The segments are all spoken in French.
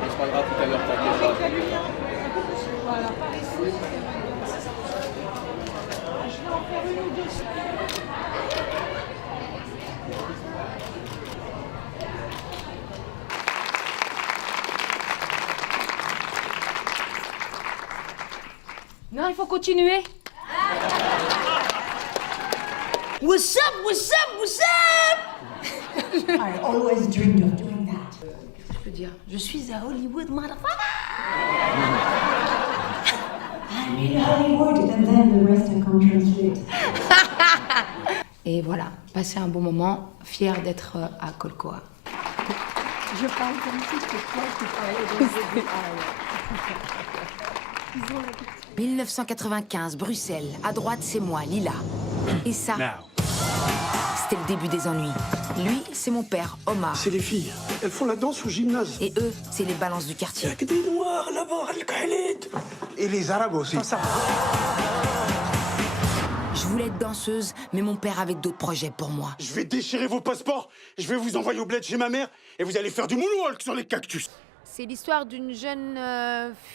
Mais c'est pas grave, tout à l'heure, t'inquiète pas. Voilà, par ici. Je vais en faire une ou deux. Non, il faut continuer. What's up, what's up, what's up? I always dreamed of doing that. Je peux dire, je suis à Hollywood, motherfucker. I'm in Hollywood, and then the rest I can't translate. Et voilà, passer un bon moment, fier d'être à Colcoa. Je parle comme si c'était toi qui parlais dans 1995, Bruxelles. À droite, c'est moi, Lila. Et ça, c'était le début des ennuis. Lui, c'est mon père, Omar. C'est les filles. Elles font la danse au gymnase. Et eux, c'est les balances du quartier. Il y a que des noirs là-bas, Al-Khalid. Et les arabes aussi. Je voulais être danseuse, mais mon père avait d'autres projets pour moi. Je vais déchirer vos passeports, je vais vous envoyer au bled chez ma mère, et vous allez faire du moonwalk sur les cactus. C'est l'histoire d'une jeune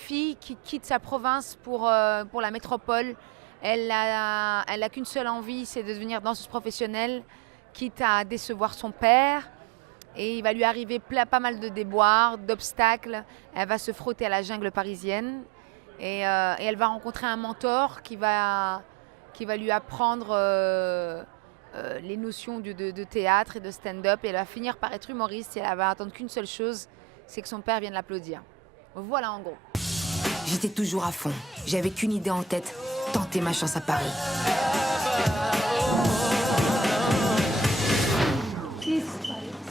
fille qui quitte sa province pour la métropole. Elle a qu'une seule envie, c'est de devenir danseuse professionnelle, quitte à décevoir son père. Et il va lui arriver pas mal de déboires, d'obstacles. Elle va se frotter à la jungle parisienne. Et elle va rencontrer un mentor qui va lui apprendre les notions de théâtre et de stand-up. Et elle va finir par être humoriste et elle va attendre qu'une seule chose, c'est que son père vienne l'applaudir. Voilà en gros. J'étais toujours à fond. J'avais qu'une idée en tête, tenter ma chance à Paris. 6,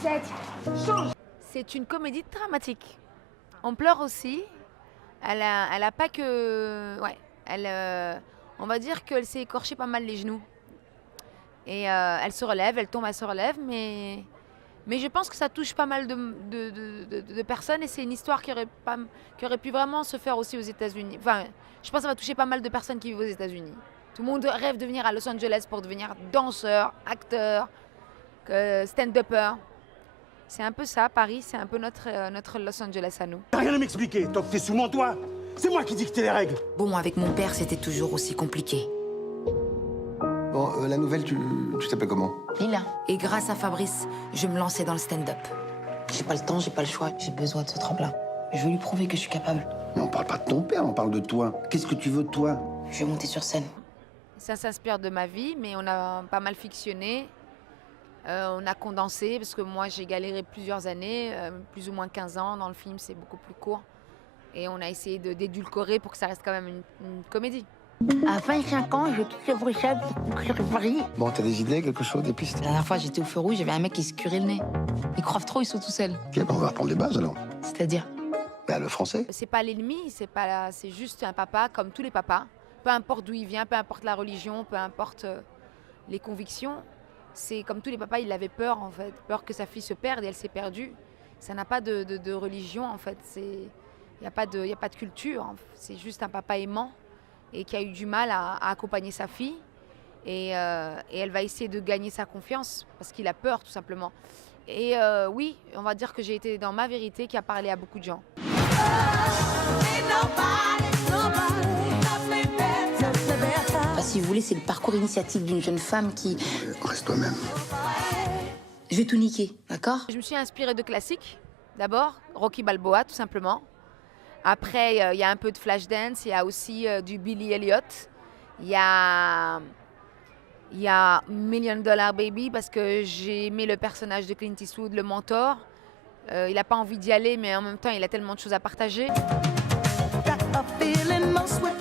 7, change. C'est une comédie dramatique. On pleure aussi. Elle a pas que... Ouais, on va dire qu'elle s'est écorché pas mal les genoux. Et elle se relève, elle tombe, elle se relève, mais je pense que ça touche pas mal de personnes et c'est une histoire qui aurait pu vraiment se faire aussi aux États-Unis. Enfin, je pense que ça va toucher pas mal de personnes qui vivent aux États-Unis. Tout le monde rêve de venir à Los Angeles pour devenir danseur, acteur, stand-upper. C'est un peu ça, Paris, c'est un peu notre Los Angeles à nous. T'as rien à m'expliquer, tant que t'es sous mon toit. C'est moi qui dictais les règles. Bon, avec mon père, c'était toujours aussi compliqué. Bon, la nouvelle, tu t'appelles comment? Lila. Et grâce à Fabrice, je me lançais dans le stand-up. J'ai pas le temps, j'ai pas le choix, j'ai besoin de ce tremplin. Je veux lui prouver que je suis capable. Mais on parle pas de ton père, on parle de toi. Qu'est-ce que tu veux de toi? Je vais monter sur scène. Ça s'inspire de ma vie, mais on a pas mal fictionné. On a condensé, parce que moi j'ai galéré plusieurs années, plus ou moins 15 ans. Dans le film, c'est beaucoup plus court. Et on a essayé d'édulcorer pour que ça reste quand même une comédie. À 25 ans, je quitte Bruxelles pour courir Paris. Bon, t'as des idées, quelque chose, des pistes? La dernière fois, j'étais au feu rouge, il y avait un mec qui se curait le nez. Ils croient trop, ils sont tout seuls. Ok, ben on va reprendre les bases alors. C'est-à-dire? Bah, le français. C'est pas l'ennemi, c'est juste un papa comme tous les papas. Peu importe d'où il vient, peu importe la religion, peu importe les convictions. C'est comme tous les papas, il avait peur en fait, peur que sa fille se perde et elle s'est perdue. Ça n'a pas de religion en fait, il n'y a pas de culture. C'est juste un papa aimant et qui a eu du mal à accompagner sa fille. Et elle va essayer de gagner sa confiance parce qu'il a peur tout simplement. Et oui, on va dire que j'ai été dans ma vérité qui a parlé à beaucoup de gens. Enfin, si vous voulez, c'est le parcours initiatique d'une jeune femme qui... Reste toi-même. Je vais tout niquer, d'accord? Je me suis inspirée de classiques, d'abord, Rocky Balboa tout simplement. Après, il y a un peu de Flashdance, il y a aussi du Billy Elliot. Il y a Million Dollar Baby parce que j'ai aimé le personnage de Clint Eastwood, le mentor. Il n'a pas envie d'y aller, mais en même temps, il a tellement de choses à partager.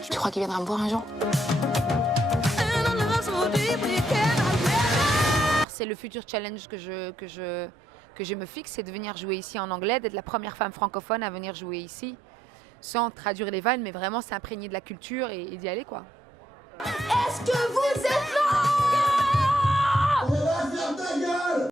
Tu crois qu'il viendra me voir un jour? C'est le futur challenge que je me fixe, c'est de venir jouer ici en anglais, d'être la première femme francophone à venir jouer ici, sans traduire les vannes, mais vraiment s'imprégner de la culture et d'y aller, quoi. Est-ce que vous êtes là?